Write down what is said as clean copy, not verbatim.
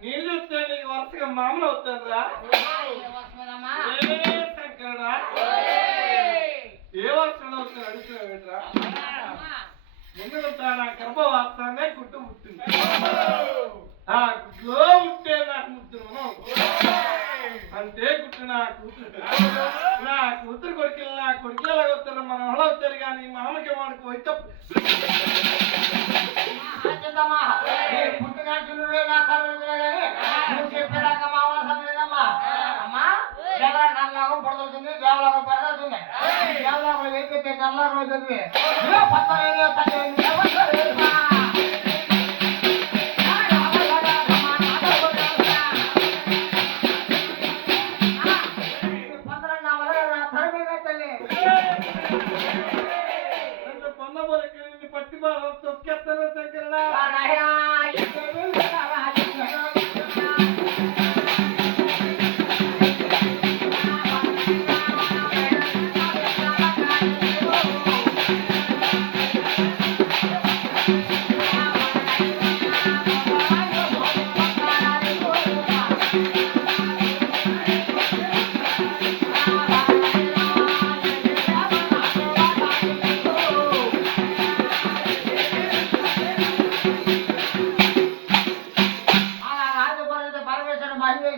నీళ్ళు చూస్తే నీకు వరుసగా మామూలు అవుతారా శంకరుడా ఏ వర్షం అవుతుంది అడుగుతున్నావేట్రా ముందు నా గర్భవాసాన్నే గుట్టు పుట్టింది ఆ గుడ్లో పుట్టే నాకు ముద్దును అంతే గుట్టు నా కూతురు కొడుకులు నా కొడుకులు ఎలాగవుతారు మన వాళ్ళు అవుతారు కానీ మామకి వాడికి పోయితే పుట్టినట్టువే నా నువ్వు చెప్పేదాకా మామూలు సమయమ్మా అమ్మా నల్లాగం పడుతుంది దేవలాగం పెడుతుంది దేవలాగం వేస్తే నల్లాగం చదివి పట్టి బాగా తొక్కేస్తాను శంకరుడా మహిళ